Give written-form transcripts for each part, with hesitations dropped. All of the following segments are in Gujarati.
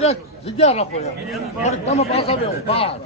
જગ્યા રાખો યાર તમે પાછા બે બહાર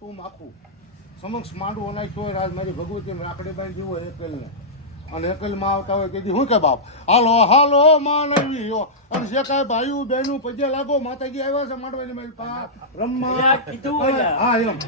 કુટુંબ આખું સમક્ષ માંડવો નાખ્યો હોય રાજ મારી ભગવતી રાખડી બાંધી હોય એકલને અને એકલમાં આવતા હોય કે હું કે બાપ હાલો હાલો માનવીઓ અને જે કાંઈ ભાઈઓ બહેનો પગે લાગો માતાજી આવ્યા છે માંડવાની મારી રમવા હા એમ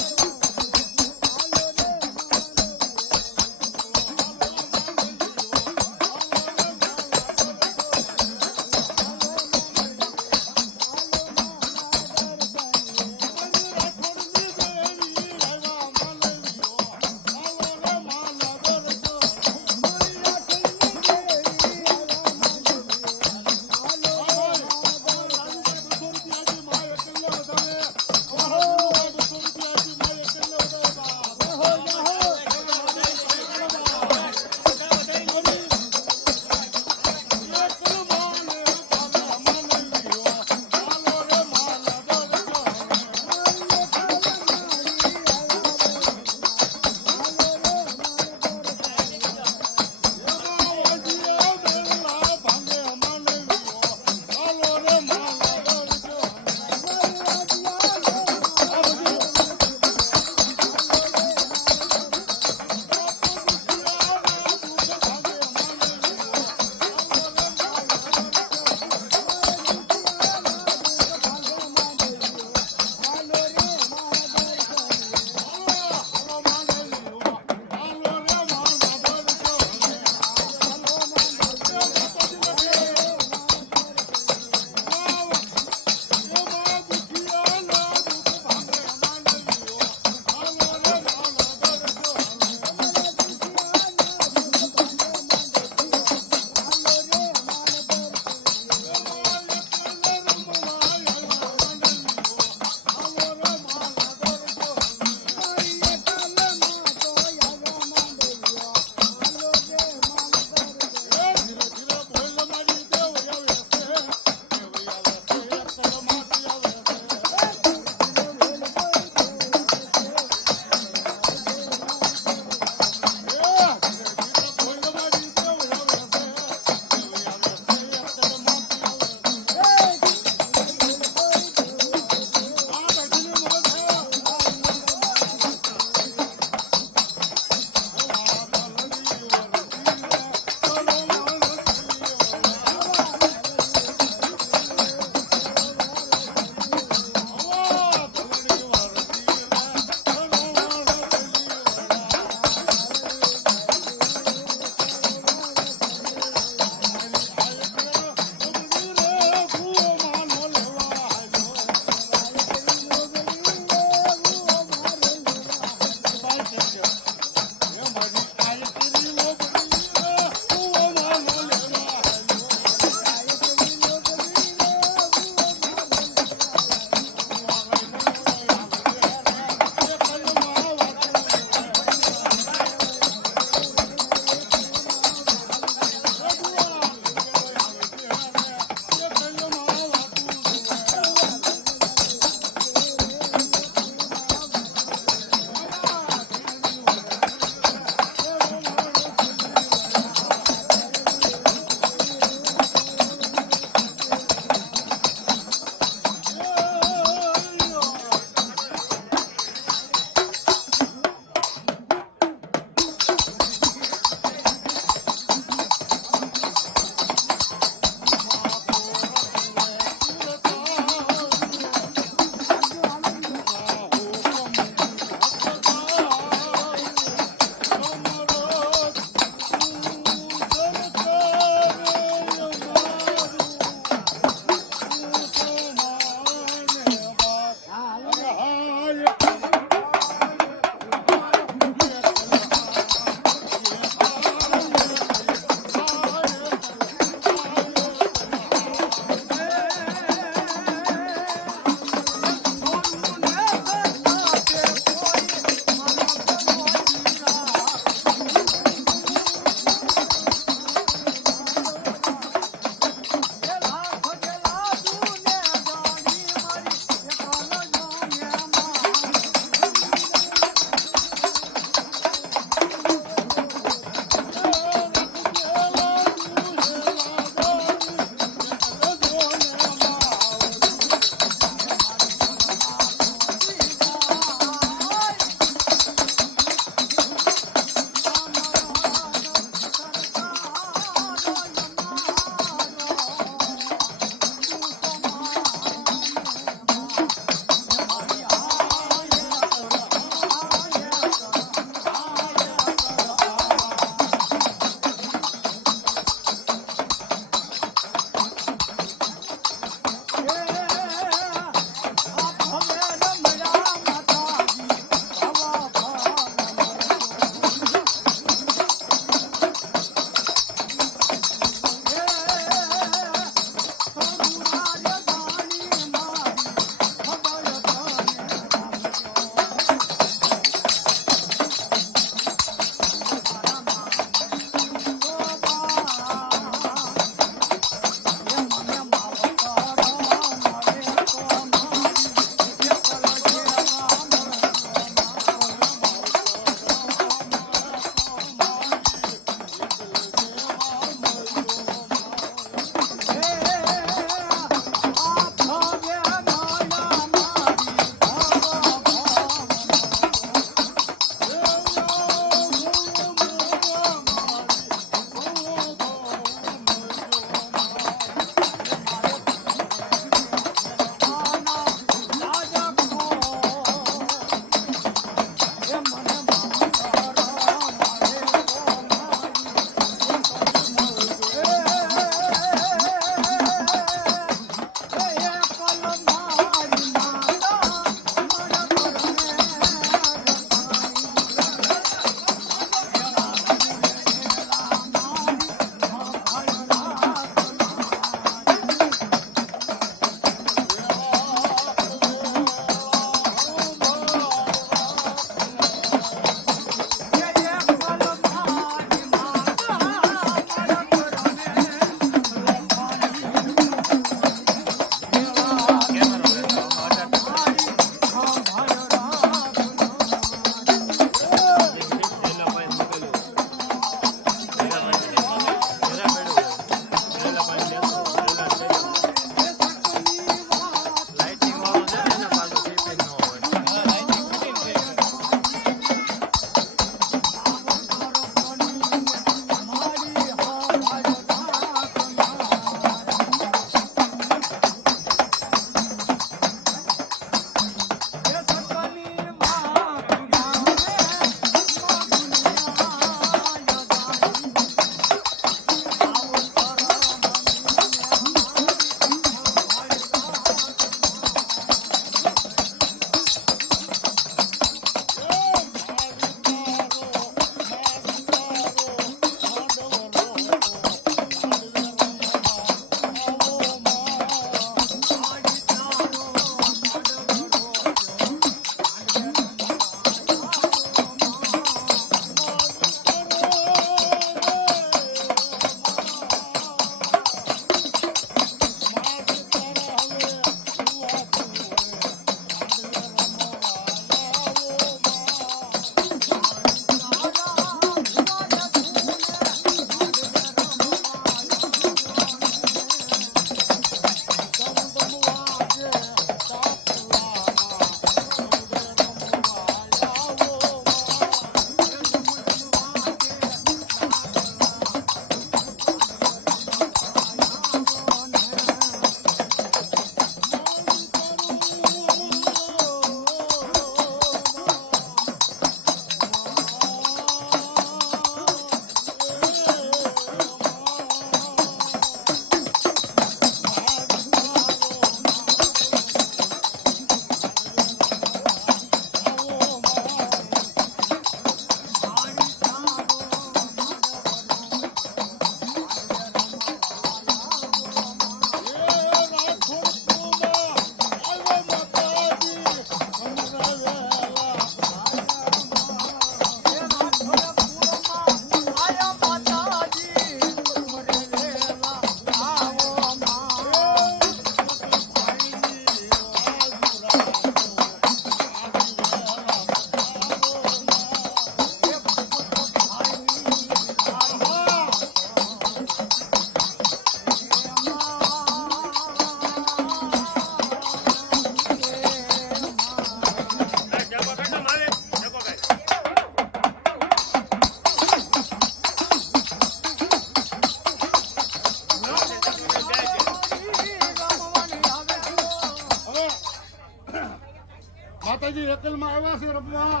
એકલમાં આવ્યા છે રમવા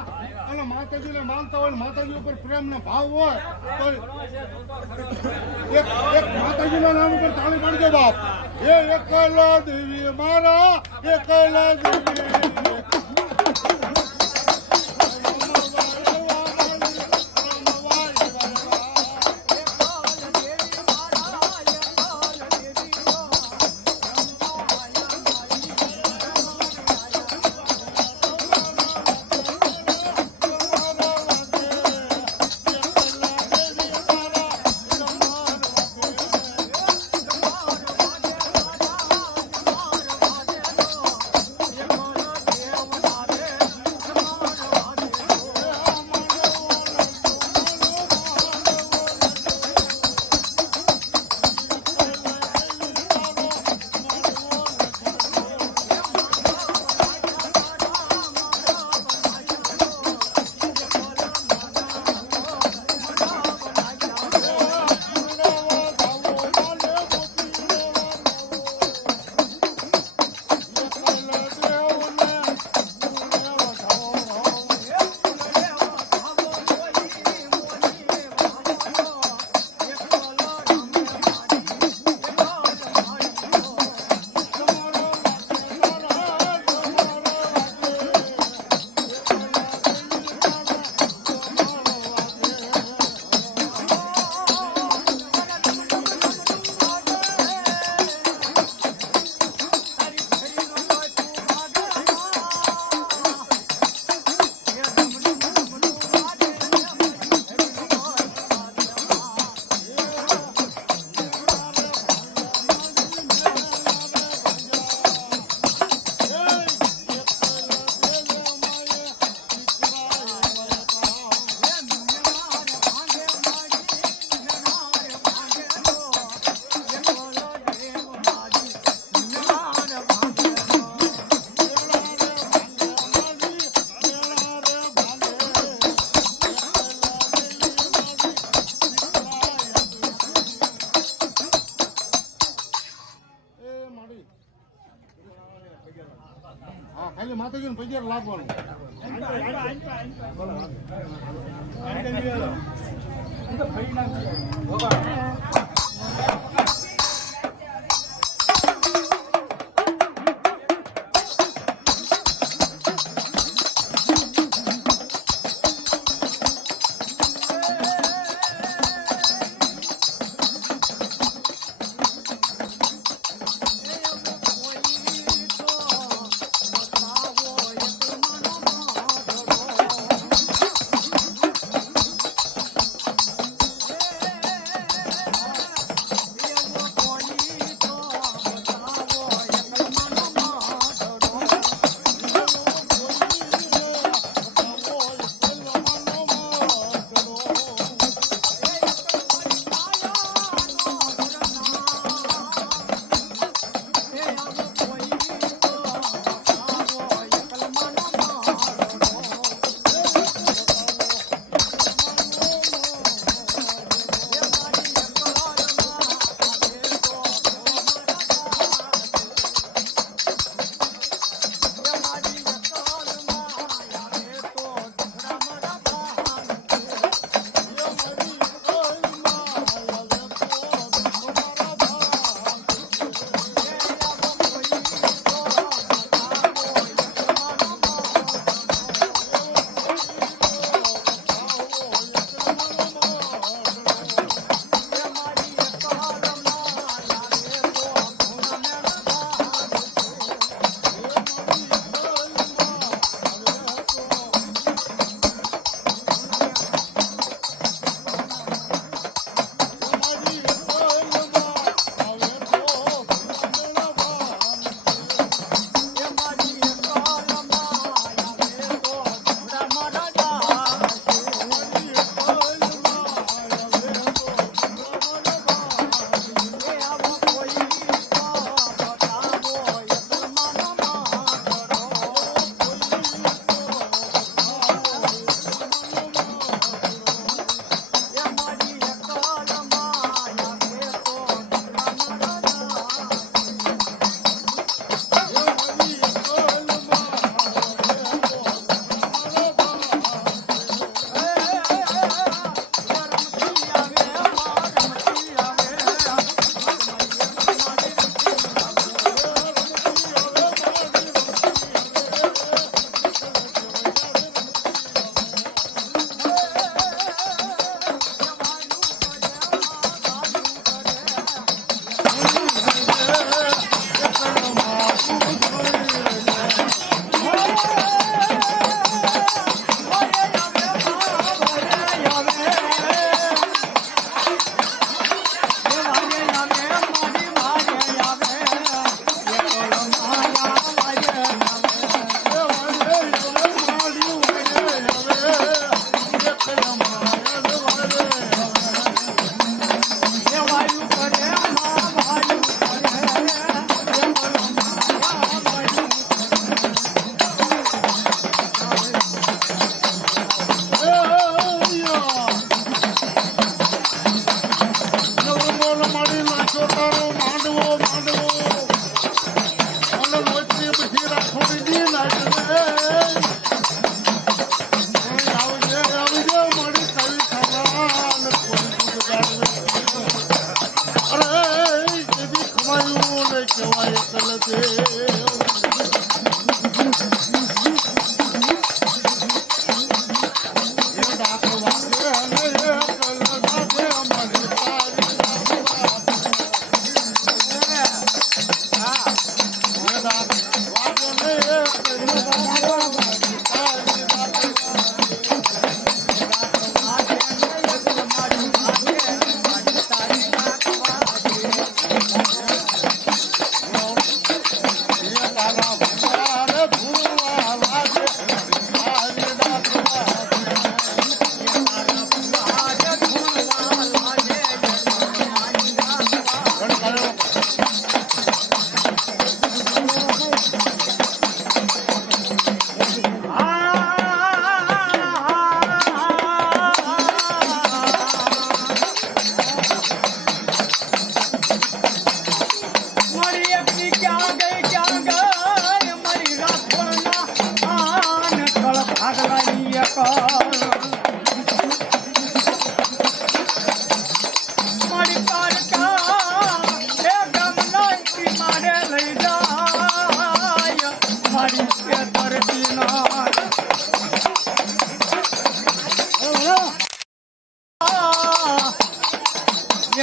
અને માતાજીને માનતા હોય, માતાજી ઉપર પ્રેમનો ભાવ હોય તો એક માતાજીના નામ ઉપર તાળી પાડજો બાપ. એ એકલા દેવી મારા એકલા દેવી ખાલી માતાજીને પૈયર લાગવાનું.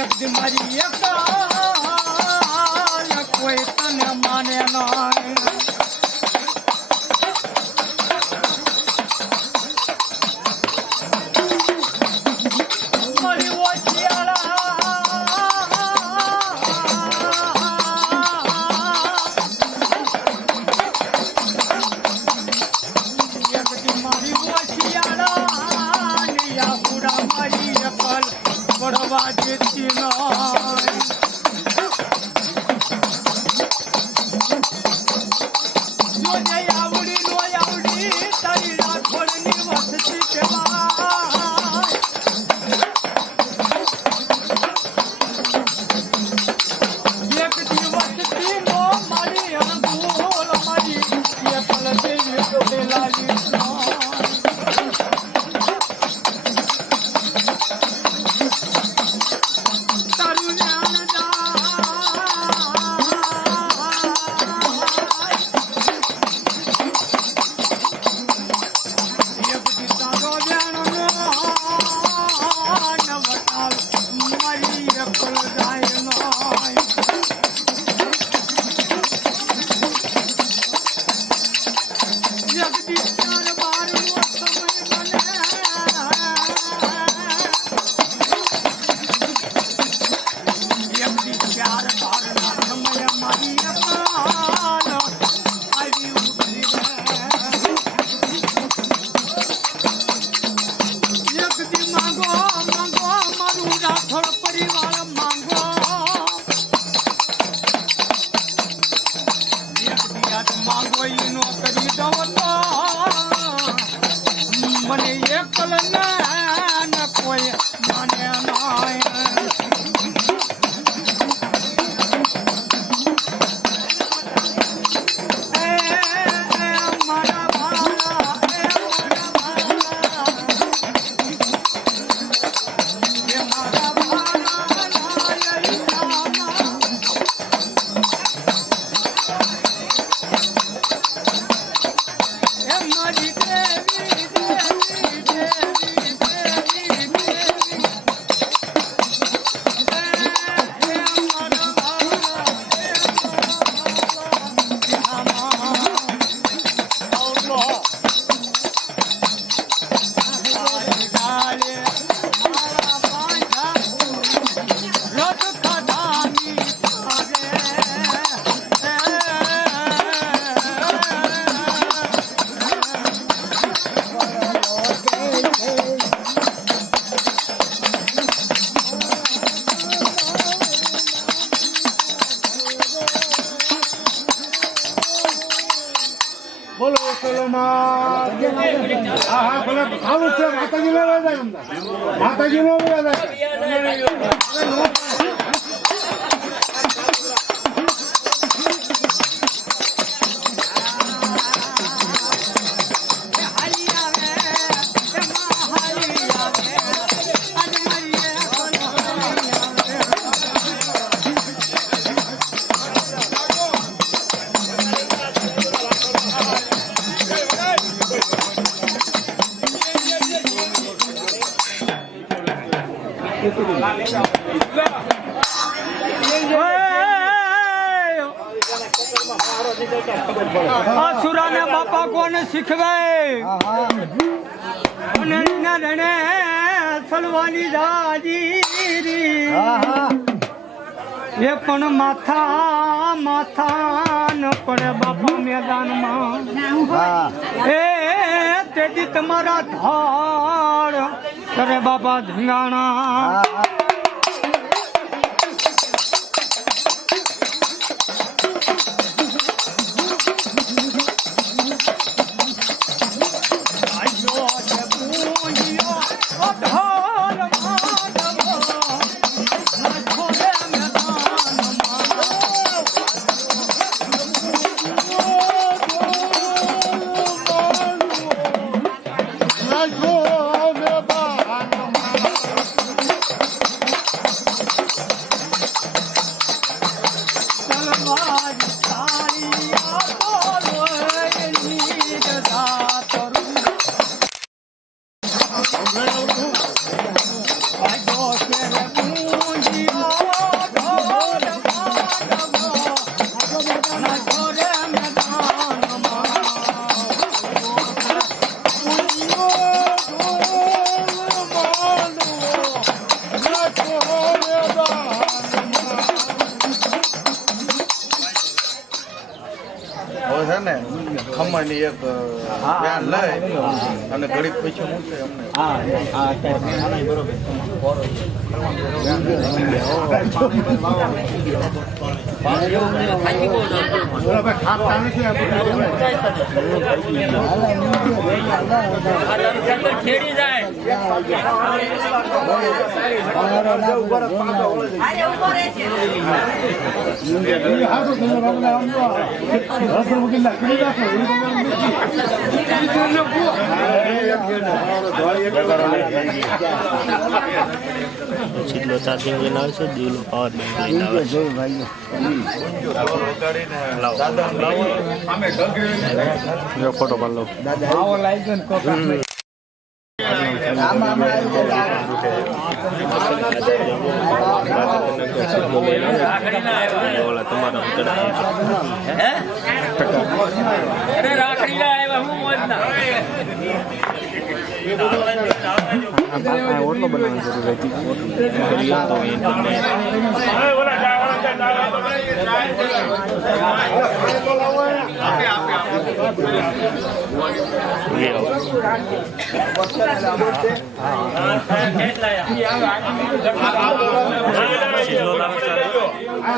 એકદી મારી એક કોઈ તને માને નહીં મારી પડવા દેતી નહીં જોજે આવડી નો આવડી તારી રાખોડની વસ્તી કહેવાય એક દિવસથી નો મારી અનુકૂળ મારી એ પલ દેવી તો લાલી મને એકલ ને કોઈ માને મારા ભાલા બોલો સલોમાં હા હા ભલે ચાલુ છે માતાજી લેવા જાય માતાજી નો લેવા જાય સુરાને બાપા કોને શીખવે અને રણે સલવાની જાજીરી એ પણ માથા ન પડે બાપા મેદાનમાં એ તેથી તમારા ધડ કરે બાપા ધીંગાણા I ખમણની એક ધ્યાન લઈ અને ઘડીક પછી મૂકે અમને ખાતા નથી આ ખેડી જાય છેલ્લો ચાર્જિંગ લઈને આવે છે દીવનો પાવર બેંક લઈને આવે છે ફોટો પાડ લો ઓટલો બનાવવાની જરૂર હતી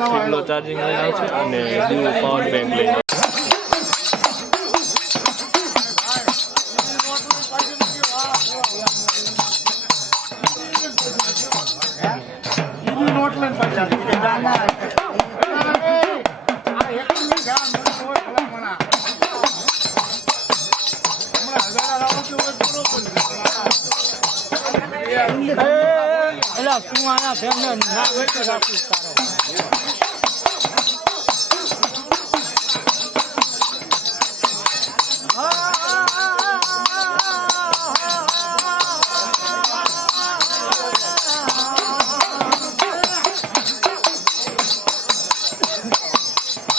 છેલ્લો ચાર્જિંગ લઈને આવે છે અને દીવ પાવર બેંક લઈને તું આના ફેમને ના વેચે રાખીશ તારો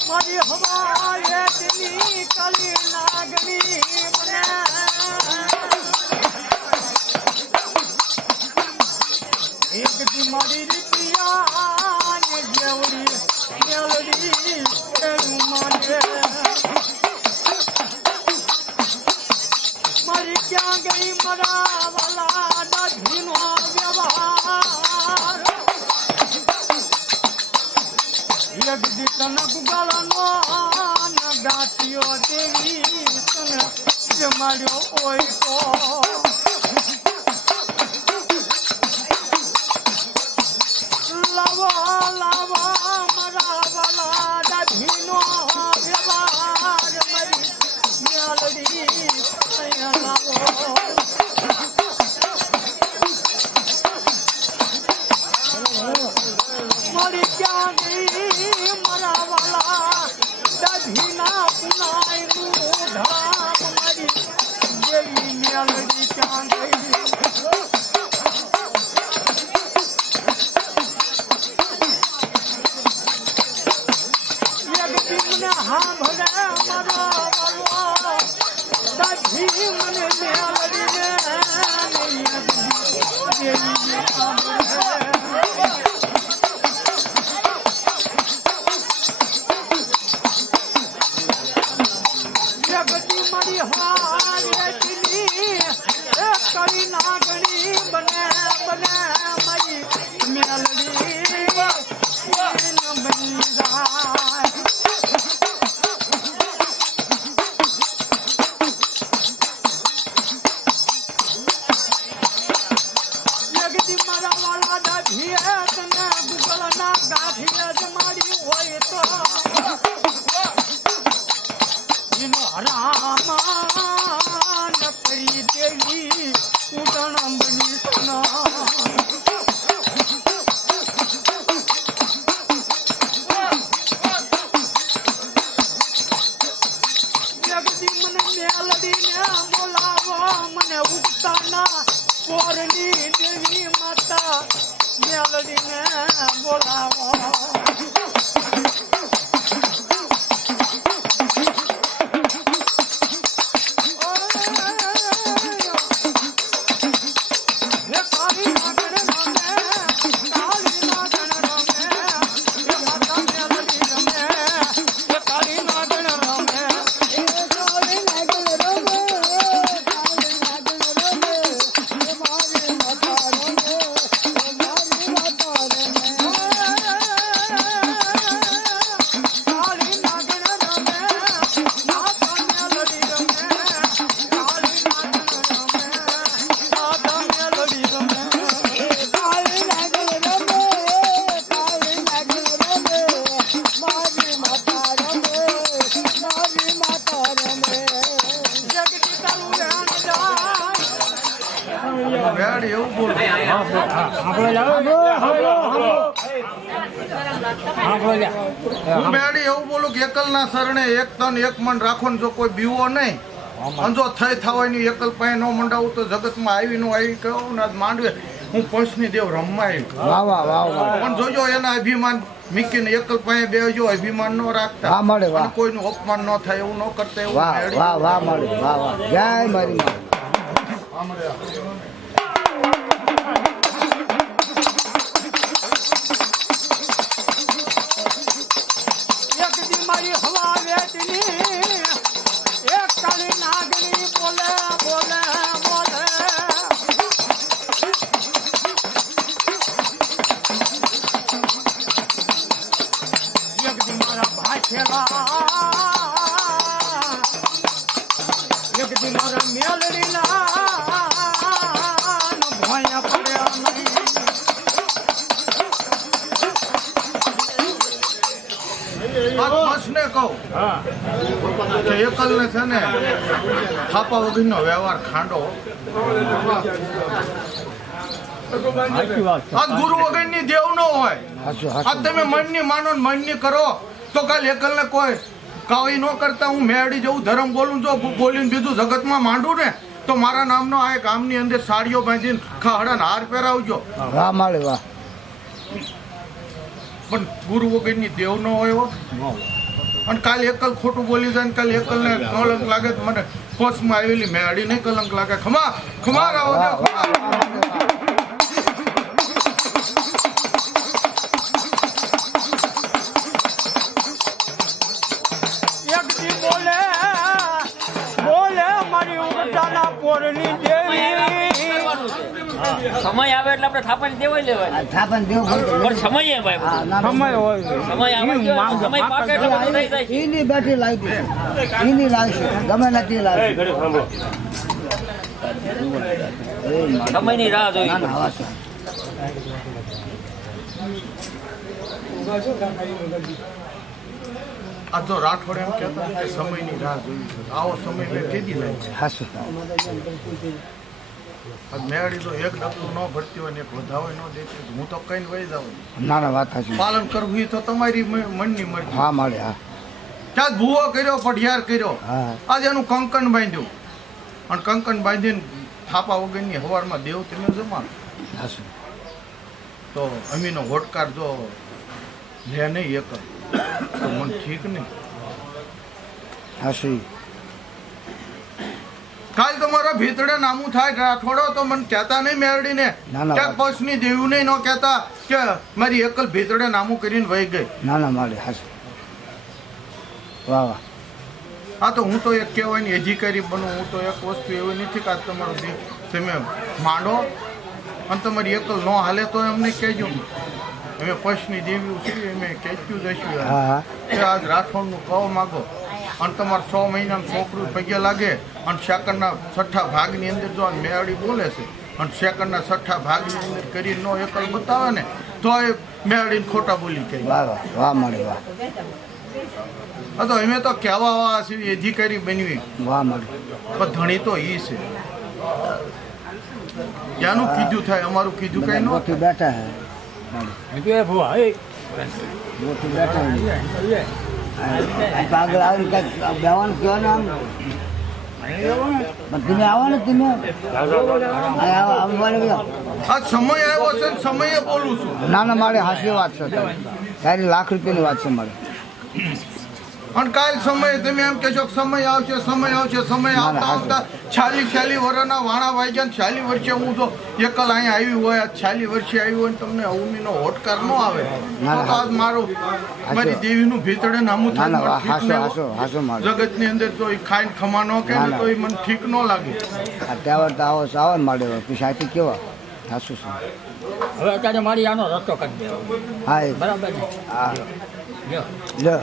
મારી હવાએ દિલી કાલી લાગણી એક દી મારી રીતિયા ને જેવડી મેલડી એનું માને મારી ક્યાં ગઈ મારા વાલા દાઢીનો વ્યવહાર એક દી તને ગુગાળાનો ગાંઠિયો દેવી તને જમાડ્યો હોય તો મારી ક્યાં ગઈ મારા વાલા દધીના પુનાયનું ધામ મારી દેવી મેલડી ક્યાં ગઈ મને હા ભલે મારો વાલો દધી મને મેલડીને જગતી મારી હારે દિલી કરી નાગણી બને બને મારી મેલડી બની જાય જગતી મારા વાલા દાઢી તને ગુગળના ગાંઠી જમાડી હોય તો રામા નકરી દેવી ઉડણ બની સના જગદી મને મેલડીને બોલાવો મને ઉગતાના કોરની દેવી માતા મેલડીને બોલાવો મેળી એવું બોલું હું મેળી એવું બોલું કે એકલના શરણે એક તન એક મન રાખો ને જો કોઈ બીવો નહીં અને જો થઈ થવાની એકલ પાસે ન મંડાવું તો જગતમાં આવી નો આવી કહું ને આજ માંડવે હું પંચની દેવ રમવા આવ્યું પણ જોજો એના અભિમાન મીકીને એકલ પાસે બેજો અભિમાન ન રાખતા અને કોઈનું અપમાન ન થાય એવું ન કરતા એવું મેળી. જય મારી માં. એક દી મારી હવા વેચની એક કાળી નાગણી બોલે બોલે બોલે એક દી મારા ભાખેલા એક દી મારા મેલડીના ભોયા પડ્યા નહીં આ પંચને કહું કે એકલને છે ને થાપા વગરનો વ્યવહાર ખાંડો આ ગુરુ વગરની દેવ ન હોય. આ તમે મનની માનો ને મનની કરો તો કાલ એકલને કોઈ કાવી ન કરતા હું મેળી જવું ધર્મ બોલું જો બોલીને બીજું જગતમાં માંડું ને તો મારા નામનો આ ગામની અંદર સાડીઓ બાંધીને ખાડા હાર પહેરાવજો. વાહ માળી વાહ. પણ ગુરુ વગરની દેવ ન હોય હો. અને કાલે એકલ ખોટું બોલી જાય ને કાલે એકલને કલંક લાગે તો મને ફોસમાં આવેલી મેળી નહીં કલંક લાગે. ખમા ખમા રાવો દે, ખમા. એક દી બોલે બોલે મારી ઉમટાના પોરની દેવી સમય આવે એટલે આપણે થાપાની દેવાય લેવાય થાપણ દેવ પણ સમય ભાઈ સમય હોય સમય આવે સમય પાકે એટલે બધું થઈ જાય એની બેઠી લાગી એની લાગશે ગમે નથી લાગશે. સમયની રાહ જોઈ ના ના હવા છે. આ જો રાઠોડ એમ કહેતા કે સમયની રાહ જોઈ છે. આવો સમય મેં કેદી લાવી છે. હાસું. આ મેળી તો એક ડબલું ન ભરતી હોય ને એક વધાવે ન દેતી હોય. હું તો કઈ વહી જાઉં. ના ના વાત હાચી. પાલન કરવું એ તો તમારી મનની મરજી. હા માળી હા ત્યાં ભૂવો કર્યો પઢિયાર કર્યો હા. આજે એનું કંકણ બાંધ્યું અને કંકણ બાંધીને થાપા વગરની હવારમાં દેવ તમે જમાડો હાસું. તો અમીનો હોટકાર જો લે નહીં એક તો મને ઠીક નહીં. હાસું. કાલ તમારા ભીતડે નામું થાય રાઠોડો તો મને કહેતા નહીં મેળડીને ના, ના, ક્યાંક પક્ષની દેવું નહીં ન કહેતા કે મારી એકલ ભીતડે નામું કરીને વહી ગઈ. ના ના માળી હાસું. વાહ વાહ. આ તો હું તો એક કહેવાની અધિકારી બનું. હું તો એક વસ્તુ એવી નથી કે આ તમારું તમે માંડો અને તમારી એકલ ન હાલે તો એમને કહેજો. અમે પક્ષની દેવી છીએ અમે કહેતું જઈશું હા હા કે આજ રાઠોડનું કહો માગો અને તમારે 6 મહિનાનું છોકરું પગે લાગે અને સેકન્ડના 6ઠા ભાગની અંદર જો આ મેળી બોલે છે અને સેકન્ડના 6ઠા ભાગની અંદર કરીને નો એકલ બતાવે ને તો એ મેળીને ખોટા બોલી કહે. વાહ વાહ વાહ માળી વાહ. આ તો અમે તો કહેવા છીએ અધિકારી બનવી વાહ માળી. પણ ધણી તો ઈ છે. ત્યાંનું કીધું થાય અમારું કીધું કઈ ન ગોઠી બેઠા હે ગોઠી બેઠા હે. આગળ આવી કઈક બેવાનું કહેવાનું આમ પણ તમે આવો ને તમે આવવાનું. આ સમય આવ્યો છે ને સમયે બોલું છું. ના ના મારે હાસી વાત છે તારી લાખ રૂપિયાની વાત છે મારે. અને કાલ સમય તમે એમ કહેશો કે સમય આવશે સમય આવશે સમય આવતા આવતા 46 વર્ષના વાણા વાગ્યા 46 વર્ષે હું જો એકલ અહીંયા આવી હોય 46 વર્ષે આવી હોય ને તમને અવમીનો હોટકાર ન આવે તો આજ મારું મારી દેવીનું ભીતડે નામું ના ના થાય હાસો હાસો હાસો મારે. જગતની અંદર જો એ ખાઈને ખમા ન કે તો એ મને ઠીક ન લાગે. આ તહેવાર તો આવો આવો ને મારે પછી સાચી કેવા હાસું છે. હવે અત્યારે મારી આનો રસ્તો કરી દેવો હા એ બરાબર ને હા લ્યો. લે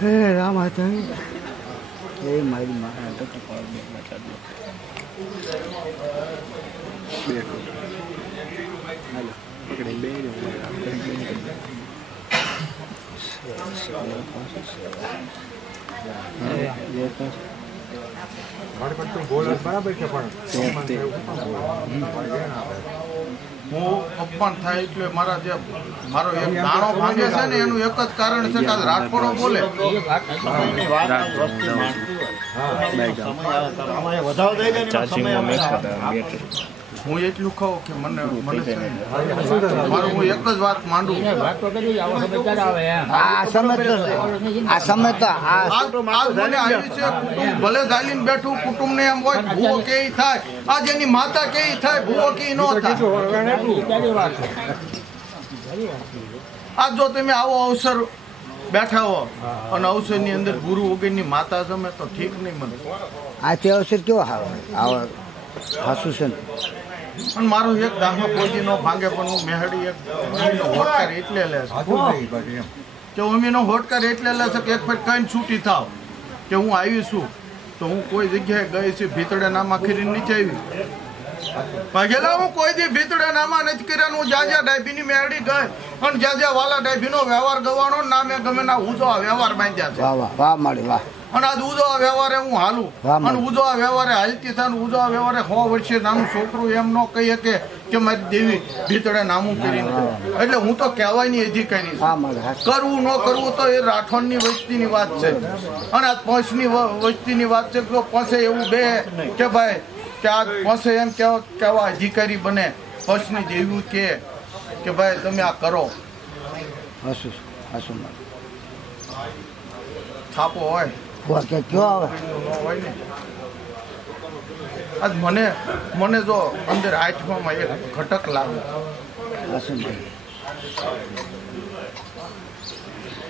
હે રામ હતા એ મારી માં તો હાલો હું અપમાન થાય એટલે મારો એક દાણો ભાંગે છે ને એનું એક જ કારણ છે કે આ રાજપોળો બોલે. ચાર્જિંગમાં મેક્સ હતા બેટરી. હું એટલું કહું કે મને છે ને, મારું હું એક જ વાત માંડું. વાત તો કરી આવો સમય ક્યારે આવે એમ આ સમય તો આજ મને આવી છે કુટુંબ ભલે ચાલીને બેઠું કુટુંબને એમ હોય ભૂવો કેવી થાય, આજ એની માતા કેવી થાય, ભૂવો કેવી ન થાય. ક્યારે વાત છે આજ જો તમે આવો અવસર બેઠા હો અને અવસરની અંદર ગુરુ વગરની માતા જમે તો ઠીક નહીં મને. આ તે અવસર કેવો આવો હાસુ છે ને અને મારો એક દાખલો કોઈ નો ભાંગે પણ હું મેહડી એક અમીનો હોટકાર એટલે લે છે કે અમીનો હોટકાર એટલે લે છે કે એક ફેર કઈ છૂટી થાવ કે હું આવી છું તો હું કોઈ જગ્યાએ ગઈ છે ભીતડે નામાં ખીરીને નીચે આવી ભાગેલા હું કોઈ દી ભીતડે નામાં નથી કર્યા. હું જ્યાં જ્યાં ડાયભીની મેળડી ગઈ અને જ્યાં જ્યાં વાલા ડાયભીનો વ્યવહાર ગવાનો નામે ગમે ના ઉજો આ વ્યવહાર બાંધ્યા છે. વાહ વાહ વાહ માડી વાહ અને આજ ઉજો આ વ્યવહારે હું હાલું અને ઉજો આ વ્યવહારે હાલતી થાય ઉજો આ વ્યવહારે 100 વર્ષે નાનું છોકરું એમ ન કહી શકે કે મારી દેવી ભીતડે નામું કરીને. એટલે હું તો કહેવાયની અધિકારી વાહ છું. માડી હાસુ. કરવું ન કરવું તો એ રાઠોડની વસ્તીની વાત છે અને આ પંચની વસ્તીની વાત છે. તો પંચે એવું બે કે ભાઈ કે આ પંચે એમ કેવા અધિકારી બને પંચની દેવી કે ભાઈ તમે આ કરો. હાસુ હાસુ માડી થાપો હોય વાહ કે કયો આવે હોય ને. આજ મને જો અંદર આઠમામાં એક ઘટક લાગે હાસુ માડી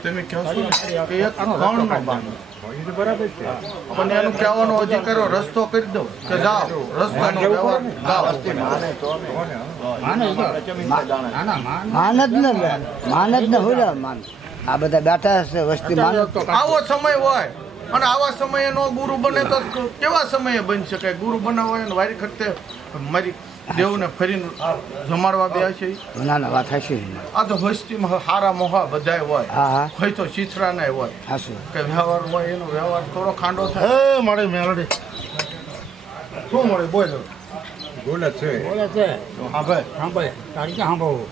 તમે કહો છો ને કે એક ગૌણનો બાનો પણ એનું કહેવાનો અધિકાર રસ્તો કરી દો કે જાઓ રસ્તાનો વ્યવહાર જાઓ. માન જ ને હોય માન આ બધા બેઠા હશે વસ્તી માન આવો સમય હોય અને આવા સમયે નો ગુરુ બને તો કેવા સમયે બની શકાય? ગુરુ બનાવવા હોય ને વારી વખતે મારી દેવને ફરીને જમાડવા બે છે. ના ના વાત હાસી આ તો વસ્તીમાં હારા મોહા બધાય હોય, હા હા હોય તો ચીથરા ના હોય હાસુ કે વ્યવહાર હોય એનો વ્યવહાર થોડો ખાંડો થાય. એ મારી મેલડી શું મળે બોલ બોલે છે હા ભાઈ સાંભળે તારી ક્યાં સાંભળવું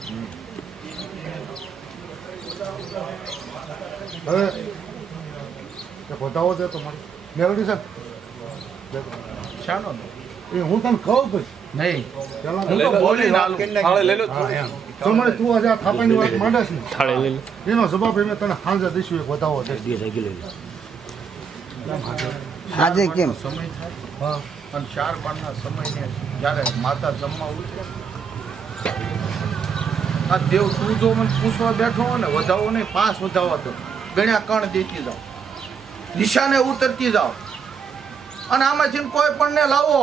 હવે એ બતાવો દે તો મારી મેલડી છે ને? શાનો એ હું તને કહું પછી નહીં પેલા હું તો બોલી ના તો મને તું આજે આ થાપાની વાત માંડે છે ને થાળે લઈ લો. એનો જવાબ મેં તને સાંજે દઈશું એક બતાવો છે. આજે કેમ સમય થાય હા અને 4-5 સમયને જ્યારે માતા જમવા ઉઠે આ દેવ તું જો મને પૂછવા બેઠો હોય ને વધાવો નહીં પાસ વધાવવા દો ગણ્યા કણ દેતી જાઓ નિશાને ઉતરતી જાઓ અને આમાંથી કોઈ પણ ને લાવો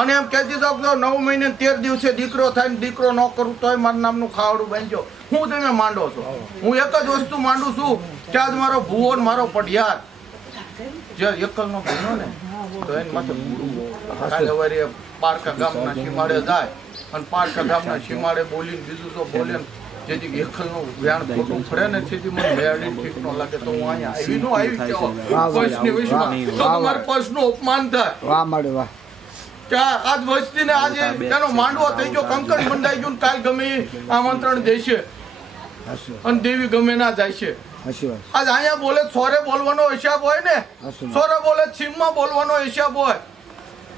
અને એમ કહેતી જાઓ કે 9 મહિને 13 દિવસે દીકરો થાય ને દીકરો ન કરું તોય મારું નામનું ખાવડું બાંધજો. હું તમે માંડો છો? હું એક જ વસ્તુ માંડું છું કે આજ મારો ભૂવો ને મારો પઢિયાર જે એકલનો બન્યો ને તો એની માથે કાલે સવારે પારકા ગામના સીમાડે જાય અને પારકા ગામના સીમાડે બોલીને બીજું તો બોલે ને જેથી એકલનું વ્યાણ ખોટું પડે ને તેથી મને મેળવી ઠીક ન લાગે તો હું અહીંયા આવી નો આવી કેવો પર્સની વિશ્વાસ તો તમારે પર્સનું અપમાન થાય. વાહ માડી વાહ કે આજ વસ્તીને આજે તેનો માંડવો થઈ ગયો કંકણ બંધાઈ ગયું કાલ ગમે ઈ આમંત્રણ દેશે હાસુ અને દેવી ગમે ના જાય છે. હાસી વાત આજ અહીંયા બોલે સોરે બોલવાનો હિસાબ હોય ને સોરે બોલે છીમમાં બોલવાનો હિસાબ હોય.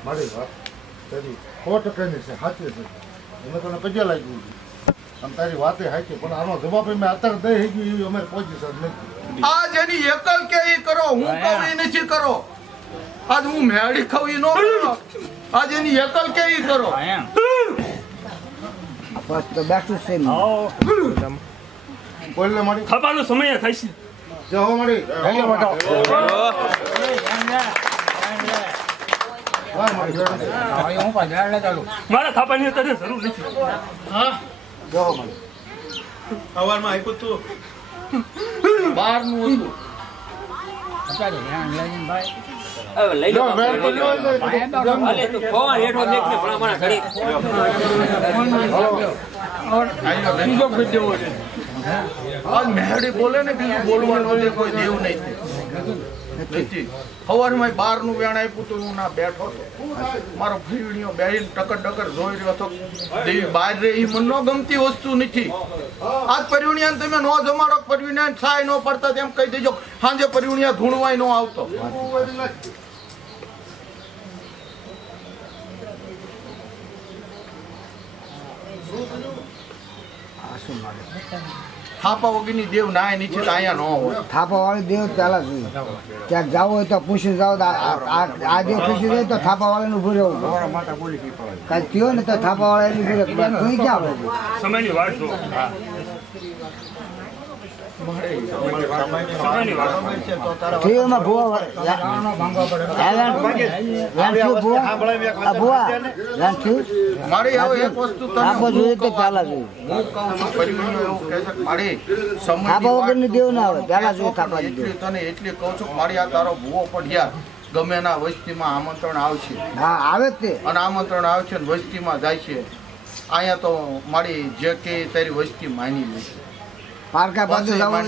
મારી વાત તારી 100%ની છે સાચી છે. અમે તને પગે લાગ્યું અને તારી વાતે સાચી પણ આનો જવાબ મેં અત્યારે દઈ ગયું એવી અમારી પોઝિશન નથી. આજ એની એકલ કે ઈ કરો હું કહું એ નથી કરો. આજ હું મેળી ખાવ ઈ નો કરો. આજ એની એકલ કે ઈ કરો. એમ બસ તો બેઠું છે ને. બોલ ને મારી થાપાનો સમય થાય છે. જે હો મારી હા મારી હવે હું પણ ધ્યાન ન ચાલુ મારા થાપાની અત્યારે જરૂર નથી. જે હો મારી બહારનું હતું અત્યારે ધ્યાન લઈને ભાઈ હવે લઈ લો વેર તો લ્યો ને. ભાઈ હાલે તું ફોન હેઠો દેખ ને ભલા મારા ઘડી બીજો કોઈ દેવો છે આજ મેહડી બોલે ને બીજું બોલવાનું છે કોઈ દેવ નહીં નથી. સવારમાં 12 નું વેણ આપ્યું તો હું ના બેઠો હતો. મારો ફીવડીઓ બેહીને ટકર જોઈ રહ્યો હતો. દેવી બહાર રે ઈ મન નો ગમતી વસ્તુ નથી. આજ પરિવણિયાને તમે નો જમાડો, પરિવણિયાને છાય નો પડતા તેમ કહી દેજો. સાંજે પરિવણિયા ધૂણવાય નો આવતો. થાપા વગરની દેવ નાય નીચે તો અહીંયા ન હોય. થાપા વાળી દેવ પેલા જોઈએ. ક્યાંક જવું હોય તો પૂછી જાવ તો આ દેવ પૂછી જાય તો થાપા વાળાનું ઉભું રહેવું. કાંઈ થયો ને તો થાપા વાળા એની ઉભું રહે. તું ક્યાં આવે? સમયની વાત જો થયોમાં ભૂવા મારે હવે એક વસ્તુ તને થાપો જોઈએ તો પેલા જોઈએ. હું કહું છું, પરિવણિયો એવું કહે છે કે મારે સમયની થાપા વાત વગરની દેવ ના આવે પેલા જોઈએ એટલી થાપા દેવ. તને એટલી કહું છું કે મારી આ તારો ભૂવો પડ્યા ગમે એના વસ્તીમાં આમંત્રણ આવશે હા આવે જ તે. અને આમંત્રણ આવશે ને વસ્તીમાં જાય છે. અહીંયા તો મારી જે કે તારી વસ્તી માની લે છે. પારકા પાસે પાસે જવું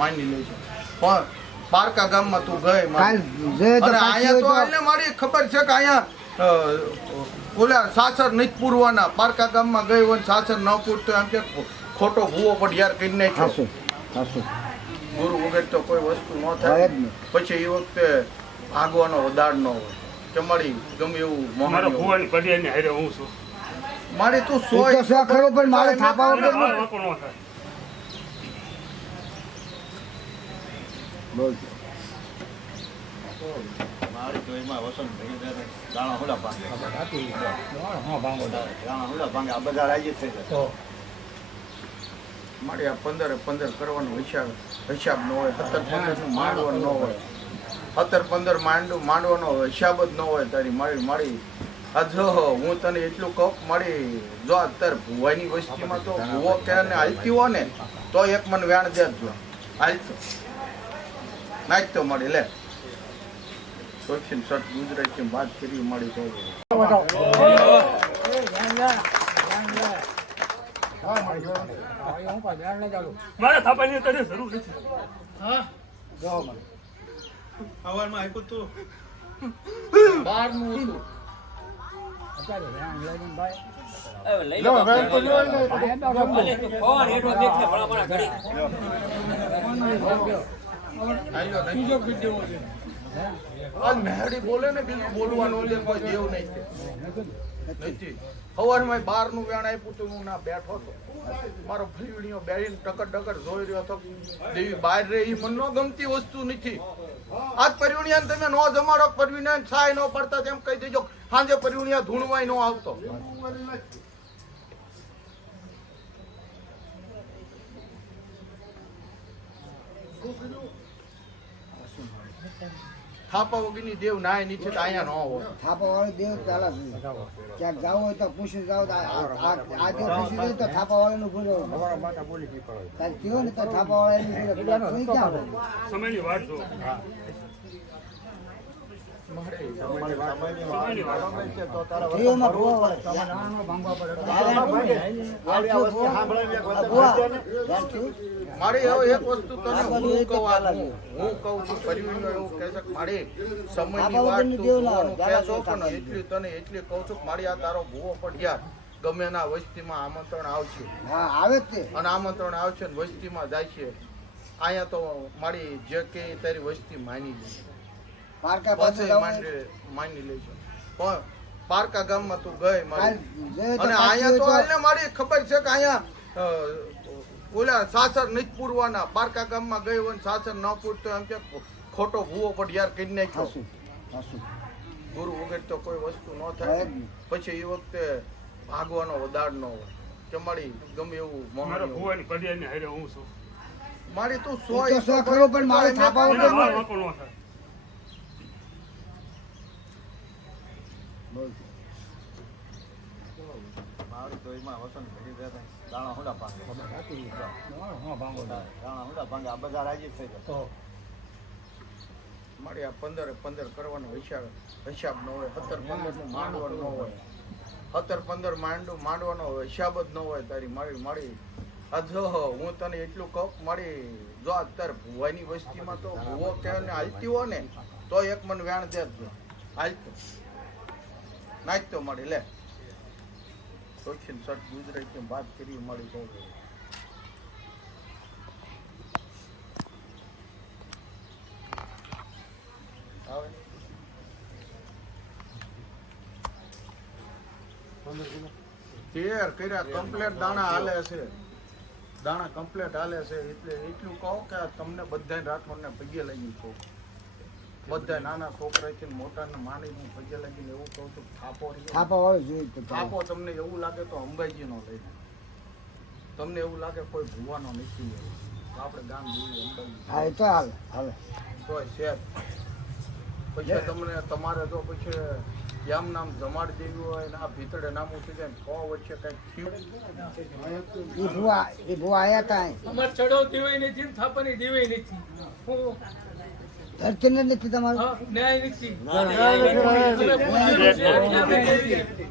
માની લે છે. પણ પારકા ગામમાં તું ગઈ કાલ જોઈએ તો અને પાછી અહીંયા તો હોય એટલે મારી ખબર છે કે અહીંયા ઓલા સાસર નથી પૂરવાના. પારકા ગામમાં ગઈ હોય ને સાસર ન પૂરતો એમ કે ખોટો ભૂવો પણ યાર કરી તો નાખ્યો. હશું હશું ગુરુ વગર તો કોઈ વસ્તુ ન હોય થાય. જ નહીં. પછી એ વખતે ભાગવાનો વધાર ન હોય કે મારી ગમે એવું મારા મોહન ભુવાની પડિયાની હારે હું છું મારે તું એ તો સો ખરું પણ મારે થાપા વગર મારો વાંકો ન થાય બોલ. મારે આ 15 કરવાનો હિસાબ ન હોય. 17-15 નું માંડવાનું ન હોય. 17-15 માંડવાનો હિસાબ જ ન હોય તારી મારી આ જો હું તને એટલું કહું મારી જો અત્યારે ભુવાની વસ્તીમાં તો ભુવો કે ને હાલતી હોય ને તો એક મને વેણ દે જો હાલતો નાચ તો મળી લે દક્ષિણ સટ ગુજરાતી વાત કરી મળી તો મારે થાપાની તને જરૂર નથી બહારનું હતું. આજ મેહડી બોલે ને બીજું બોલવાનું છે કોઈ દેવ નહીં નથી. સવારમાં 12 નું વેણ આપ્યું તો હું ના બેઠો હતો. મારો ફીવડીઓ બેહીને ટકર જોઈ રહ્યો હતો. દેવી બહાર રે ઈ મન નો ગમતી વસ્તુ નથી. આજ પરિવણિયાને તમે નો જમાડો, પરિવણિયાને છાય નો પડતા તેમ કહી દેજો. સાંજે પરિવણિયા ધૂણવાય નો આવતો. થાપા વગરની દેવ નાય નીચે તો અહીંયા ન હોય. થાપા વાળી દેવ પેલા જોઈએ. ક્યાંક જવું હોય તો પૂછી જાવ તો આ દેવ પૂછી જાય તો થાપા વાળાનું ઉભું રહેવું. કાંઈ થયો ને તો થાપા વાળા એની ઉભું રહે. તું ક્યાં આવે? સમયની વાત જો થયોમાં ભૂવા મારે હવે એક વસ્તુ તને હું કહું છું પરિવર્તન એવું કહે છે કે મારે સમયની વાત તું ભૂવાનું કહેશો પણ એટલી કહું છું કે મારી આ તારો ભૂવો પડ્યા ગમે એના વસ્તીમાં આમંત્રણ આવશે. હા આવે જ તે. અને આમંત્રણ આવશે ને વસ્તીમાં જાય છે. અહીંયા તો મારી જે કે તારી વસ્તી માની લે છે. પારકા પાસે પછી જવું માની લે છે. પણ પારકા ગામમાં તું ગઈ મારી જોઈએ તો અને પાછી અહીંયા તો હોય એટલે મારી ખબર છે કે અહીંયા ઓલા સાસર નથી પૂરવાના. પારકા ગામમાં ગઈ હોય ને સાસર ન પૂરતો એમ કે ખોટો ભૂવો પણ યાર કરી નાખ્યો. હશું હશું ગુરુ વગર તો કોઈ વસ્તુ ન હોય થાય. જ નહીં. પછી એ વખતે ભાગવાનો વધાર ન હોય કે મારી ગમે એવું મારા મોહન ભુવાની પડિયાની હારે હું છું મારી તું એ તો સો ખરું પણ મારે થાપા વગર મારો વાંકો ન થાય બોલ. મારી આ 15 કરવાનો હિસાબ ન હોય. 17-15 નું માંડવાનું ન હોય. 17-15 માંડવાનો હિસાબ જ ન હોય તારી મારી આ જો હું તને એટલું કહું મારી જો અત્યારે ભુવાની વસ્તીમાં તો ભુવો કે હાલતી હોય ને તો એક મન વેણ દે જ હાલતો નાચતો મળી લે દક્ષિણ સટ ગુજરાતી વાત કરી મળી કહું આવે 13 કર્યા કમ્પ્લેટ દાણા હાલે છે એટલે એટલું કહો કે તમને બધાને રાખવાને પગે લાગી કહું બધા નાના છોકરાથી મોટાને માની પગે લાગીને એવું કહું છું થાપા વાળો જોઈએ તો થાપો તમને એવું લાગે તો અંબાજીનો લઈ તમને એવું લાગે કોઈ ભૂવાનો નથી તો આપણે ગામ જઈએ અંબાજી હા એ તો હાલે તો છે પછી તમને તમારે જો પછી યામ નામ જમાડ દેવી હોય ને આ ભીતડે નામું થઈ જાય કો વચ્ચે કઈક એ ભુવા આયા તા અમાર ચડો દેવાય નથી થાપાની દેવાય નથી હું ધરતી નથી તમારું ન્યાય નથી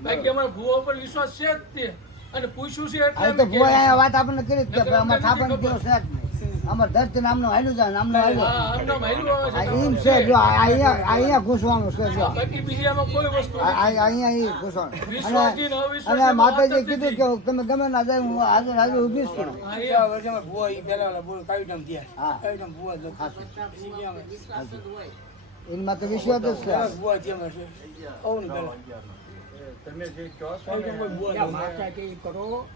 બાકી અમારા ભૂવા પર વિશ્વાસ છે જ તે અને પૂછ્યું છે એટલે આ તો ભુવા આયા વાત આપણને કરી કે અમાર થાપણ દિવસ છે અમાર ધરતી નામનો હાલ્યું જાય નામનો હાલ્યું એમ છે જો અહીંયા ઘૂસવાનું છે જો બાકી બીજામાં કોઈ વસ્તુ અહીંયા ઘૂસવાનું અને માતાજી કીધું કે તમે ગમે ના જાય હું આજે ઊભી છું એમાં તો વિશ્વાસ જ છે તમે જે કહો છો ને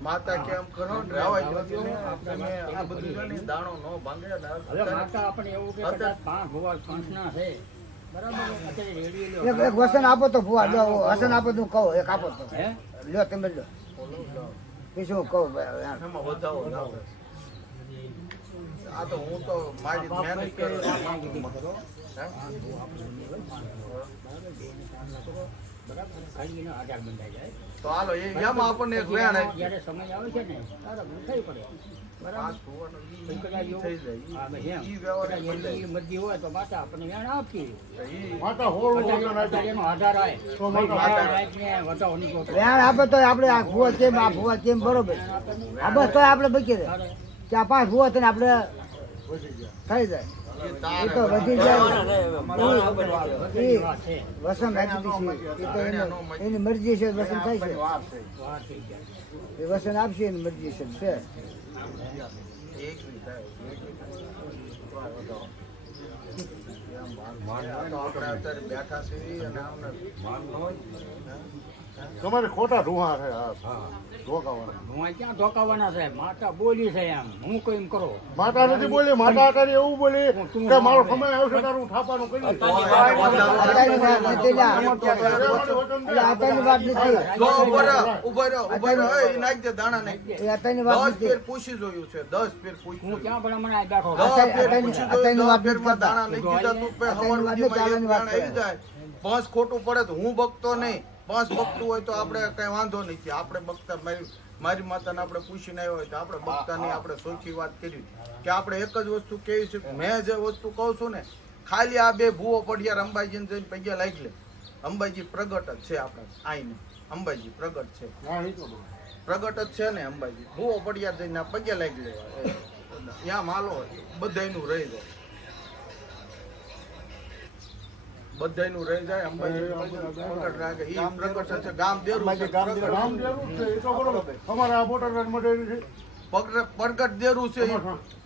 માતા કેમ કરો રાવાય દો તમે આ બધું છે ને દાણો નો ભાંગે ને એક વસન આપો તો ભુવા લો વસન આપો તો કહો એક આપો તો લ્યો તમે લો શું કહું એમાં વધાવો ના હોય આ તો હું તો મારી મહેનત કરું તો હાલો એમાં આપણને એક વેણ સમય આવે છે ને તારે થઈ પડે મરજી હોય તો માતા આપણને વેણ આપી માતા હોળ એનો આધાર આવે વેણ આપે તો આપણે આ ભુવા કેમ બરોબર આ બસ તો આપણે બચી રહે ત્યાં 5 ભુવા તને આપણે થઈ જાય એ તો વધી જાય વસન રાખી દીધી એની મરજી છે વસન થાય છે એ વસન આપશે એની મરજી છે અત્યારે બેઠા છીએ અને તમારે ખોટા રૂહા છે ધોકાવાના હું ક્યાં ધોકાવાના છે માતા બોલી છે એમ હું કોઈ એમ કરો માતા નથી બોલી માતા અત્યારે એવું બોલી કે મારો સમય આવશે તારું થાપાનું કરી દાણા નહીં પૂછી જોયું છે 10 ફેર પૂછ્યું હું ક્યાં પણ મને બેઠો 10 ફેર પૂછી જોયું 10 ફેરમાં દાણા નહીં દીધા તું પે આવી જાય 5 ખોટું પડે તો હું બકતો નહીં 5 બકતું હોય તો આપણે કઈ વાંધો નથી આપણે બકતા મારી માતાને આપણે પૂછીને આવ્યો હોય તો આપણે બકતા નહીં આપણે સોચી વાત કરી કે આપણે એક જ વસ્તુ કેવી છે મેં જે વસ્તુ કહું છું ને ખાલી આ 2 ભૂવો પડ્યા અંબાજીને જઈને પગે લાગી લે અંબાજી પ્રગટ જ છે આપણે આઈને અંબાજી પ્રગટ છે પ્રગટ જ છે ને અંબાજી ભૂવો પડ્યા જઈને પગે લાગી લેવા ત્યાં માલો બધાયનું રહી જાય બધાયનું રહી જાય અંબાજી પ્રગટ રાખે ઈ પ્રગટ છે ગામ દેરું છે ગામ દેરું છે એ તો બરોબર અમારે આ બોટર માટે છે પ્રગટ દેરું છે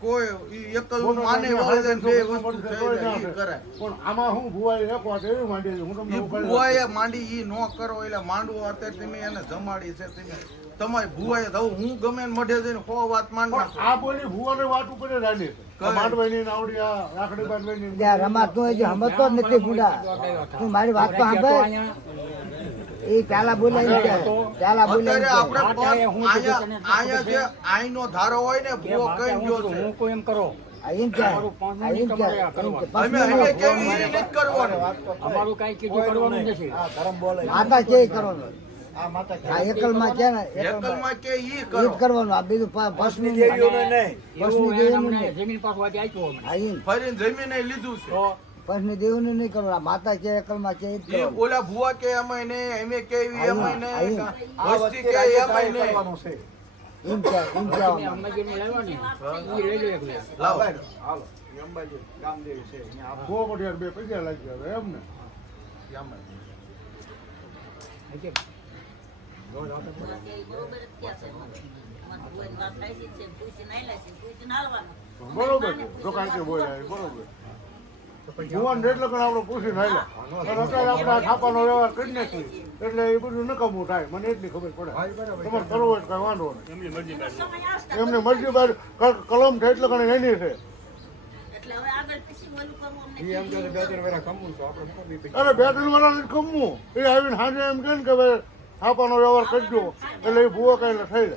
કોઈ ઈ એકલ માને વળે ને બે વસ્તુ થઈ જાય ઈ કરે પણ આમાં હું ભુવાઈ એક વાત એવી માંડી હું તમને ઈ ભુવાએ માંડી ઈ નો કરો એટલે માંડવો અત્યારે તમે એને જમાડી છે તમે તમારી ભુવાએ તો હું ગમે ને મઢે જઈને 100 વાત માંડ નાખો આ બોલી ભુવાને વાત ઉપર રાડી છે માંડવાની આવડી આ રાખડી બાંધવાની રમાત નો સમજતો જ નથી ગુડા તું મારી વાત તો સાંભળ એ પેલા બોલાય પેલા બોલાય અત્યારે આપણે આયા જે આઈનો ધારો હોય ને ભુવો કઈ ગયો છે હું કોઈ એમ કરો આઈન ચાય અમે કેવી રીતે નથી કરવાનું અમારું કઈ કીધું કરવાનું નથી માતા કે કરવાનું આ એકલમાં છે ને એકલમાં કે ઈ ઈ કરો જ કરવાનું આ બીજું પસની એવું અમને જમીન પાછું આજે આપ્યું અમને આઈન ફરીને જમીને લીધું છે તો પછી દેવને નહીં કરવાના માતા છે એકલમાં છે એ જ ઈ કરવાનું. ઓલા ભુવા કે એમાંય ને એમે કેવી એમાંય ને આઈ. વસ્તી કે એમાંય ને એમ કહેવાનું. અંબાજીને લાવવાની ઈ લઈ લો એક લે. લાવો બહુ બધી બે પૈસા લાગી આવે એમ ને બરોબર છે દુકાન કે બોલાય બરોબર ભુવન એટલે પણ આપણે પૂછીને આવ્યા પણ અત્યારે આપણે આ છાપાનો વ્યવહાર કરી નાખીએ એટલે એ બધું નકામું થાય મને એટલી ખબર પડે તમારે કરવો હોય તો કઈ વાંધો નહીં એમની મરજી બહાર કલમ છે એટલે કઈ એની છે અરે બે ત્રણ વાળા કમવું એ આવીને સાંજે એમ કે ને કે ભાઈ છાપાનો વ્યવહાર કરજો એટલે એ ભૂવો કઈ થઈ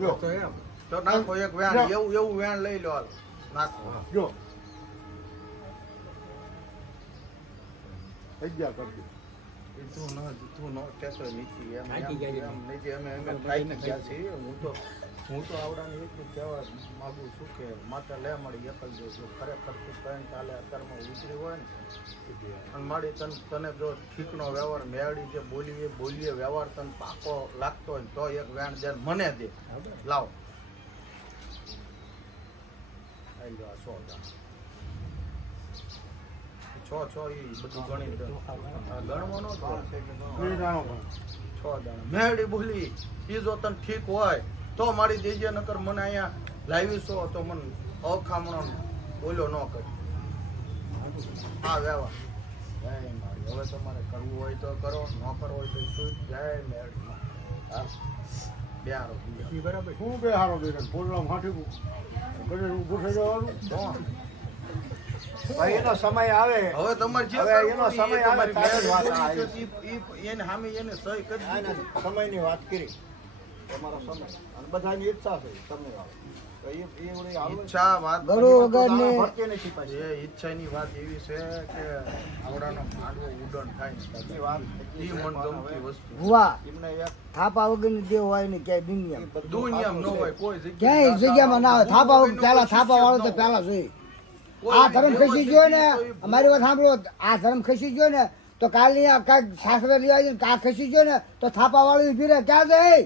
જાય તો નાખો એક વેણ એવું વેણ લઈ લો હાલ. નાખો જો થઈ ગયા કરજો તું ન કહેતો નીચી એમ થાકી ગયા એમ નીચે અમે થાકી ગયા છીએ હું તો આવડાને એટલું કહેવા માંગુ છું કે માતા લે મારી એકલ જો ખરેખર તું કઈ ચાલે અત્યારમાં ઉતરી હોય ને અને મારી તને જો ઠીકનો વ્યવહાર મેળવી જે બોલીએ વ્યવહાર તને પાકો લાગતો હોય ને તો એક વેણ દે મને દે લાવો આવી જાઓ 100 દાણા 6 એ બધું ગણી દો ગણવાનો જ હોય. એ જાણો પણ 6 દાણા મેળી બોલી એ જો તને ઠીક હોય તો મારી દેજે નકર મને અહીંયા લાવી છો તો મને અખામણો બોલ્યો ન કરી આ વ્યવહાર જય મારી હવે તમારે કરવું હોય તો કરો ન કરવું હોય તો શું જય મેળી હા બે હારો બરાબર શું બે હારો દે પોલમાં હાથી કરે ઊભું થઈ જવાનું ભાઈ એનો સમય આવે હવે તમારે જે હવે એનો કરવું હોય એ સમય આવે તમારી ત્યારે જ વાત મેળી આવે. બોલી છે, એને સામે એને સહી કરી દીધી. સમયની વાત કરી તમારો સમય અને બધાની ઈચ્છા છે તમે આવો તો એ વળી આવો ઈચ્છા વાત ગરુ વગરની ભરતી નથી પાછી એ ઈચ્છાની વાત એવી છે કે આવડાનો માંડવો ઉડન થાય એ વાત ઈ મન ગમતી વસ્તુ ભુવા એમને એક થાપા વગરની દેવ હોય ને ક્યાંય દુનિયામાં દુનિયામાં ન હોય કોઈ ક્યાંય જગ્યામાં ના હોય થાપા વગર પહેલા થાપા વાળો તો પહેલા જોઈ આ ધર્મ ખસી ગયો ને અમારી વાત સાંભળો આ ધર્મ ખસી ગયો ને તો કાલની આ કાંઈક સાસરે લઈ આવી કા ખસી ગયો ને તો થાપા વાળું ઊભી રહે ક્યાં જાય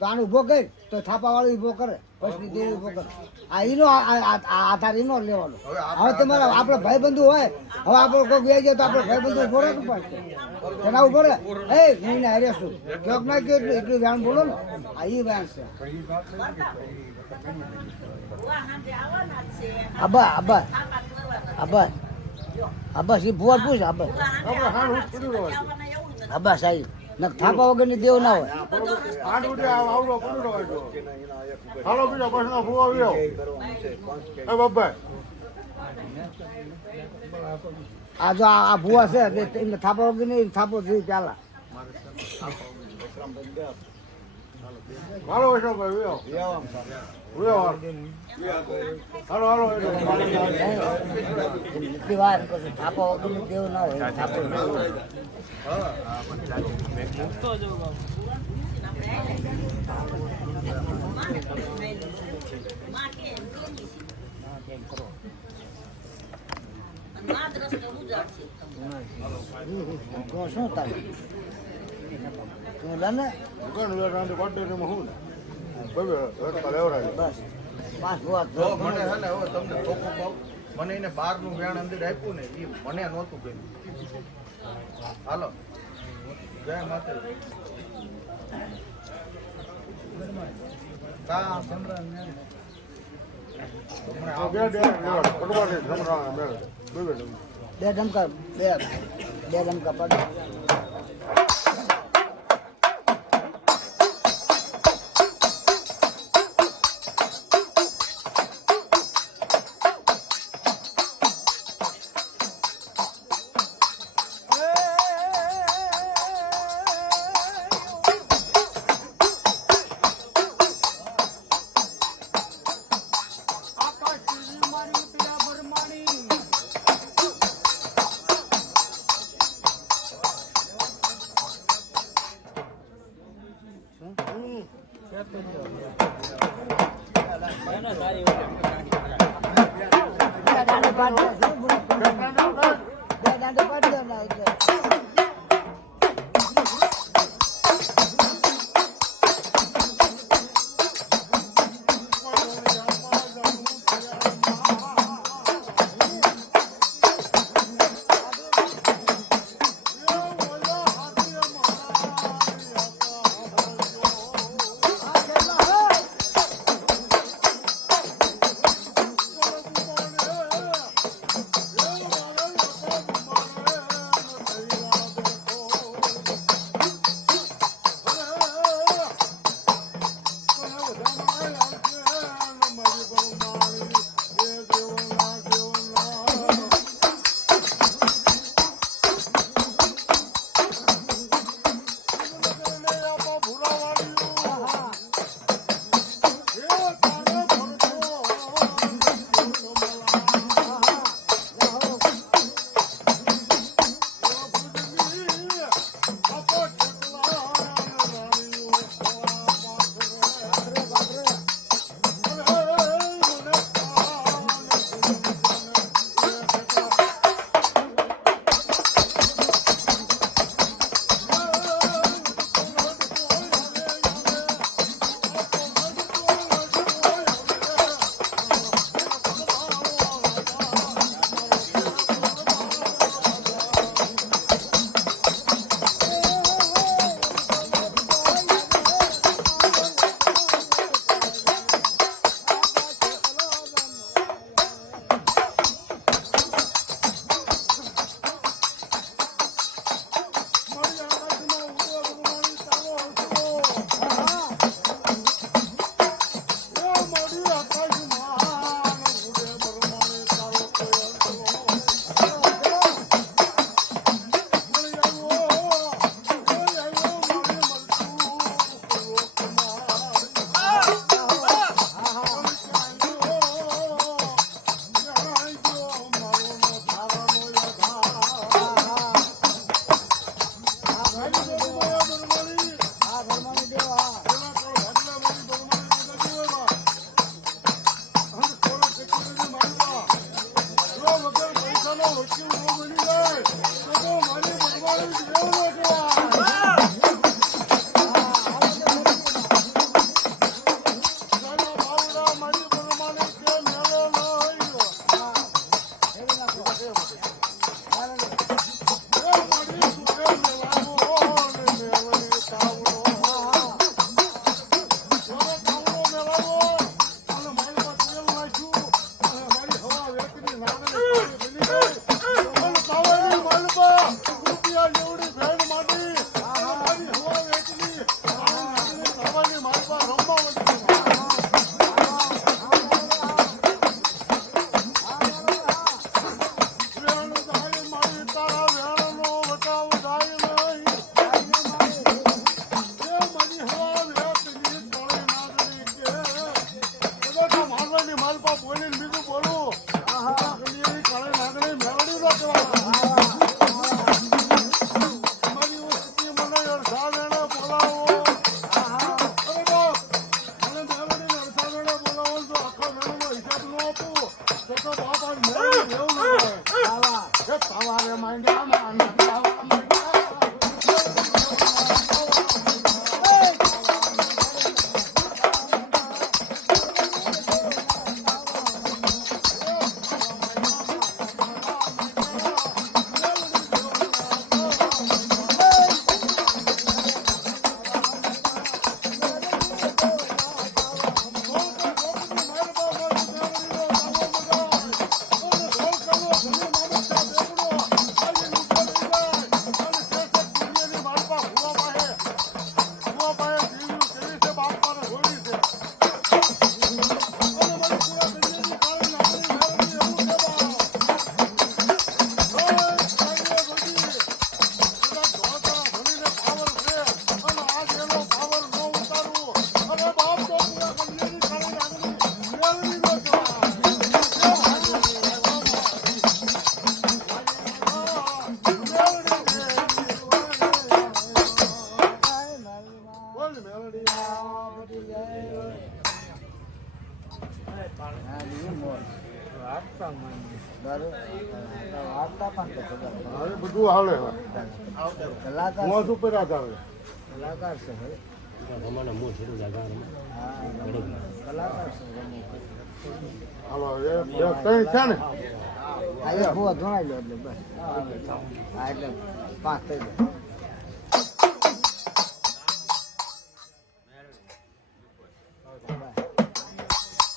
તો આનું ઉભો કરી તો થાપા વાળું ઉભો કરે પછી દેવ ઉભો કરે આ એનો આધાર એનો લેવાનો હવે તમારા આપણે ભાઈબંધુ હોય હવે આપણે કોઈ ગયા જાય તો આપણે ભાઈબંધુ ઉભો રાખવું પડશે તેના ઉભો રહે એ નહીં ને હારે શું ક્યાંક ના કહ્યું એટલું વ્યાણ બોલો ને આ એ વ્યાણ છે આબા આબા આબા આબા સી ભુવા પૂછ આબા આપણે હાડ હું પડી રહ્યો છે આબા સાહેબ ન થાપા વગરની દેવ ના હોય હાડ ઉડે આવડો પડી રહ્યો છે હાલો બીજો પ્રશ્ન ભૂવો આવ્યો એ બાબાઈ આ જો આ ભુવા છે એમને થાપા વગરની થાપો જોઈ પેલા હાલો વૈષ્ણવભાઈ વ્યો વ્યો હાલો હાલો એટલી વાર પછી થાપા વગરની દેવ ના હોય થાપો દેવ હોય. તો શું થાય તું લે ને દુકાન વેરાંડે બર્થડે ને હું બબે રસ્તા લેવરાય બસ 5 ભુવા જો મને હે ને હવે તમને ચોખ્ખું કહું મને એને બહારનું વેણ અંદર આપ્યું ને એ મને નહોતું ગયું હાલો જય માતા કા સંભળાય ને બે બે પડવાને સમરા મેળ બબે બે ધમકા બે ધમકા પડ આકાશ મારી પેલા બરમાણી દાંડી પાડી દો ને એટલે વાર્તા પણ તો ખબર. હવે બધું હાલે હવે કલાકાર મોજ ઉપર જ આવે કલાકાર છે ભાઈ. હા, કલાકાર છે હાલો એક ત્રણ છે ને આજે ભૂવા ધોણાઈ લો એટલે બસ હા એટલે 5 થઈ જાય.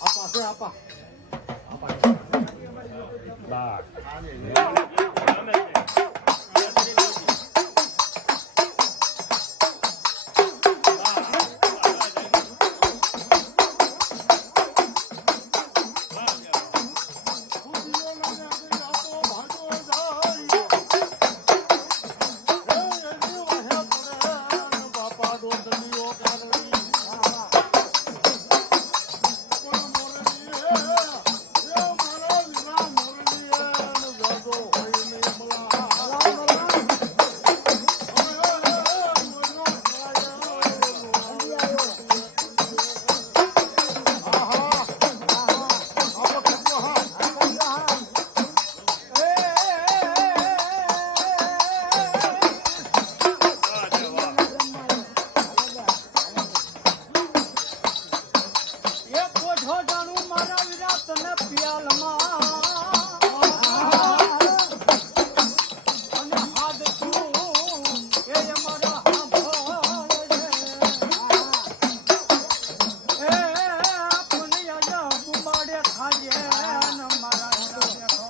આપા છે આપા એક કોઠો જાણું મારા વિરા તને પિયાલમાં અને હાથ તું એ અમારા હાંભળે એ આપણે આજા બુમાડે ખાજે ને મારા હિરા બેઠો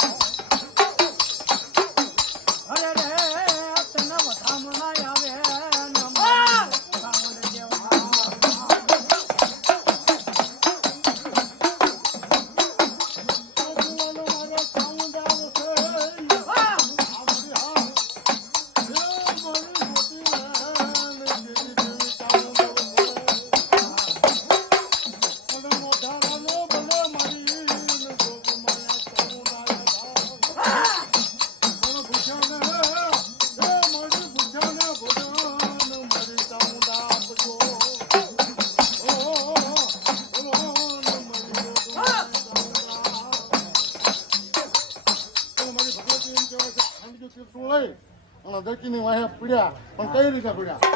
અરે રે તને વધામણા આવે ને મારા સાવડ જેવા લઈ અને દર્શીની વાહે પીડ્યા પણ કઈ રીતે પીડ્યા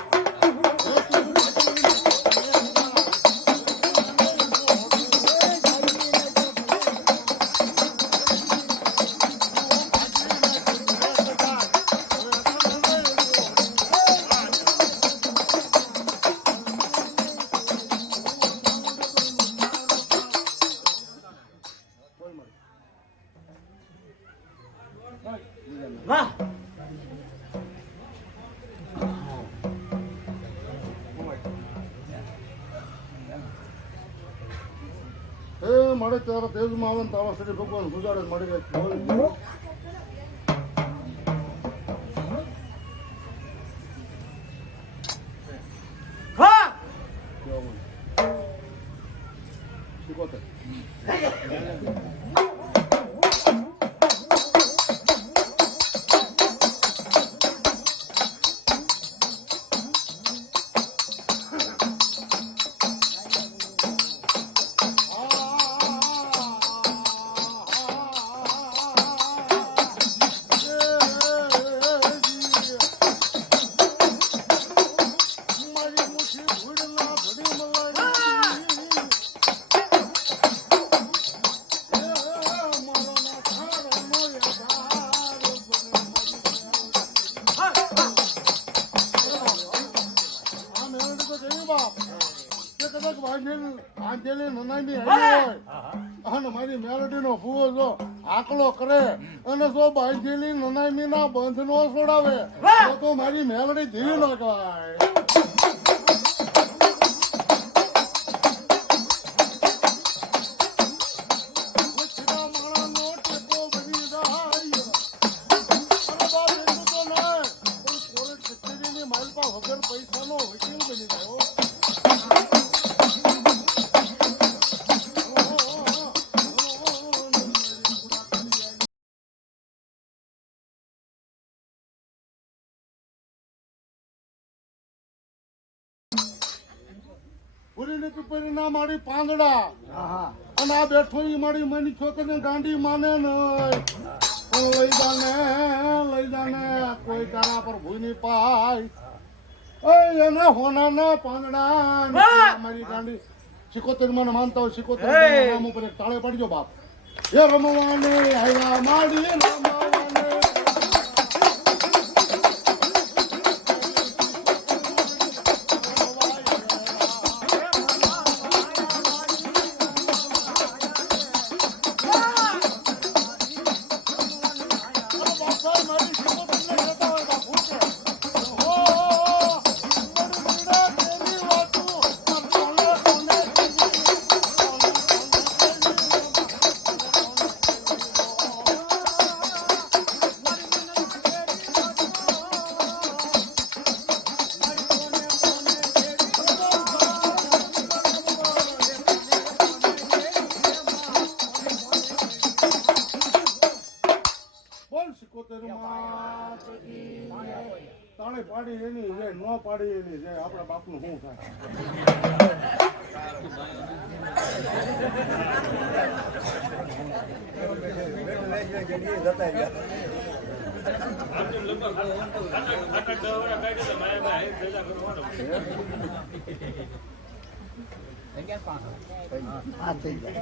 વાહ એ મળે તારા તેજમાં આવે ને તારા શ્રી ભગવાન ગુજારે મળી જાય વાહ શીખોતેર મારી મેલડી નો ફૂવો જો આકલો કરે અને જો બાંધેલી નનામી ના બંધ નો છોડાવે તો મારી મેલડી ધીરી નો કહેવાય પૂરીની પીપરી ના મારી પાંદડા હા હા અને આ બેઠો ઈ મારી મની છોકરીને ગાંડી માને નહીં પણ લઈ જાને કોઈ તારા પર ભૂની પાય ઓય એને હોનાના પાંદડા ને મારી ગાંડી 77 મને માનતા હોય 77 નામ ઉપર એક તાળે પાડજો બાપ એ રમવાને આયા માડી રમવાને બોલ 77 માં તાળે પાડી એની જે ન પાડી એની જે આપણા બાપનું શું થાય હા થઈ જાય